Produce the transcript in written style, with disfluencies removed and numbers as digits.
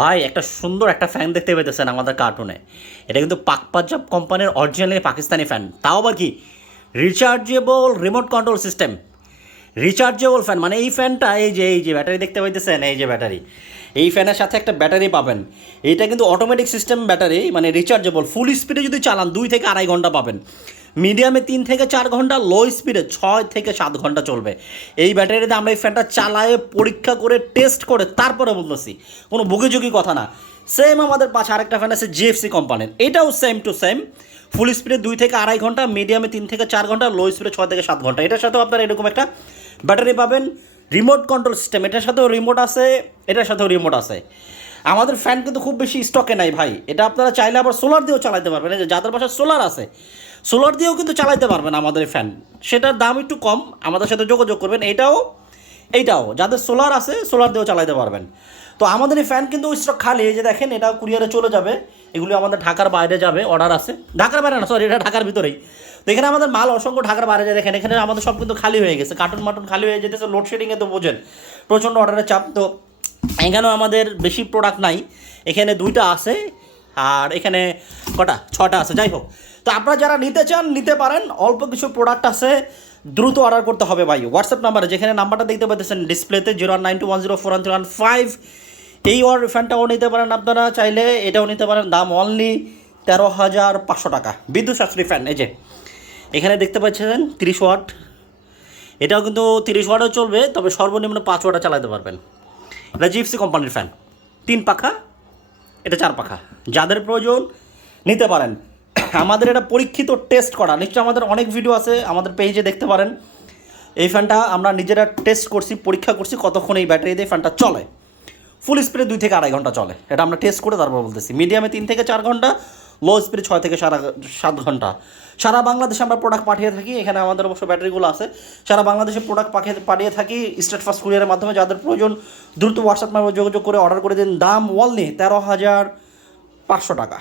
ভাই একটা সুন্দর একটা ফ্যান দেখতে পেতেছেন আমাদের কার্টুনে। এটা কিন্তু পাক পাঞ্জাব কোম্পানির অরিজিনালি পাকিস্তানি ফ্যান, তাও আবার কি rechargeable remote control system. Rechargeable fan মানে এই ফ্যানটা এই যে ব্যাটারি দেখতে পাইতেছেন, এই যে ব্যাটারি, এই ফ্যানের সাথে একটা ব্যাটারি পাবেন। এইটা কিন্তু অটোমেটিক সিস্টেম ব্যাটারি, মানে রিচার্জেবল। ফুল স্পিডে যদি চালান 2 থেকে 2.5 ঘন্টা পাবেন, মিডিয়ামে 3 থেকে 4 ঘন্টা, লো স্পিডে 6 থেকে 7 ঘন্টা চলবে। এই ব্যাটারিতে আমরা এই ফ্যানটা চালায়ে পরীক্ষা করে টেস্ট করে তারপরে বলতেছি, কোনো বুকিঝুঁকি কথা না। সেম আমাদের পাশে আরেকটা ফ্যান আছে জিএফসি কোম্পানির, এটাও সেম টু সেম। ফুল স্পিডে 2 থেকে 2.5 ঘন্টা, মিডিয়ামে 3 থেকে 4 ঘন্টা, লো স্পিডে 6 থেকে 7 ঘন্টা। এটার সাথেও আপনারা এরকম একটা ব্যাটারি পাবেন, রিমোট কন্ট্রোল সিস্টেম। এটার সাথেও রিমোট আছে, এটার সাথেও রিমোট আছে। আমাদের ফ্যান কিন্তু খুব বেশি স্টকে নাই ভাই, এটা আপনারা চাইলে আবার সোলার দিয়েও চালাতে পারবেন। এই যে যাদের বাসায় সোলার আছে, সোলার দিয়েও কিন্তু চালাতে পারবেন আমাদের ফ্যান। সেটার দাম একটু কম, আমাদের সাথে যোগাযোগ করবেন। এইটাও যাদের সোলার আছে সোলার দিয়েও চালাতে পারবেন। তো আমাদের এই ফ্যান কিন্তু স্টক খালি, এই যে দেখেন এটা কুরিয়ারে চলে যাবে। এগুলি আমাদের ঢাকার বাইরে যাবে, অর্ডার আছে। ঢাকার বাইরে না, সরি, এটা ঢাকার ভিতরেই। তো এখানে আমাদের মাল অসংখ্য ঢাকার বাইরে যায়। দেখেন এখানে আমাদের সব কিন্তু খালি হয়ে গেছে, কার্টুন মাটুন খালি হয়ে যেতেছে, লোডশেডিংয়ে তো বোঝেন প্রচণ্ড অর্ডারের চাপ। তো এখানেও আমাদের বেশি প্রোডাক্ট নাই, এখানে 2টা আছে, আর এখানে কটা 6টা আছে। যাই হোক, তো আপনারা যারা নিতে চান নিতে পারেন, অল্প কিছু প্রোডাক্ট আছে, দ্রুত অর্ডার করতে হবে ভাই। হোয়াটসঅ্যাপ নাম্বারে, যেখানে নাম্বারটা দেখতে পাচ্ছেন ডিসপ্লেতে, 091041315, এই ফ্যানটাও নিতে পারেন আপনারা চাইলে, এটাও নিতে পারেন। দাম অনলি 13,500 টাকা, বিদ্যুৎ সাশ্রয়ী ফ্যান। এই যে এখানে দেখতে পাচ্ছেন 30 ওয়াট, এটাও কিন্তু 30 ওয়াটও চলবে, তবে সর্বনিম্ন 5 ওয়াটে চালাতে পারবেন। এটা জিএফসি কোম্পানির ফ্যান, 3 পাখা, এটা 4 পাখা। যাদের প্রয়োজন নিতে পারেন। আমাদের এটা পরীক্ষিত টেস্ট করা, নিশ্চয়ই আমাদের অনেক ভিডিও আছে, আমাদের পেজে দেখতে পারেন। এই ফ্যানটা আমরা নিজেরা টেস্ট করছি, পরীক্ষা করছি কতক্ষণ এই ব্যাটারি দিয়ে ফ্যানটা চলে। ফুল স্পিডে 2 থেকে 2.5 ঘন্টা চলে, এটা আমরা টেস্ট করে তারপর বলতেছি। মিডিয়ামে 3 থেকে 4 ঘন্টা, লো স্পিডে 6 থেকে 7 ঘন্টা। সারা বাংলাদেশে আমরা প্রোডাক্ট পাঠিয়ে থাকি, এখানে আমাদের অবশ্য ব্যাটারিগুলো আছে। সারা বাংলাদেশে প্রোডাক্ট পাঠিয়ে থাকি স্টেট ফার্স্ট কুরিয়ারের মাধ্যমে। যাদের প্রয়োজন দ্রুত হোয়াটসঅ্যাপ নাম্বারে যোগাযোগ করে অর্ডার করে দিন। দাম অনলি 13,500 টাকা।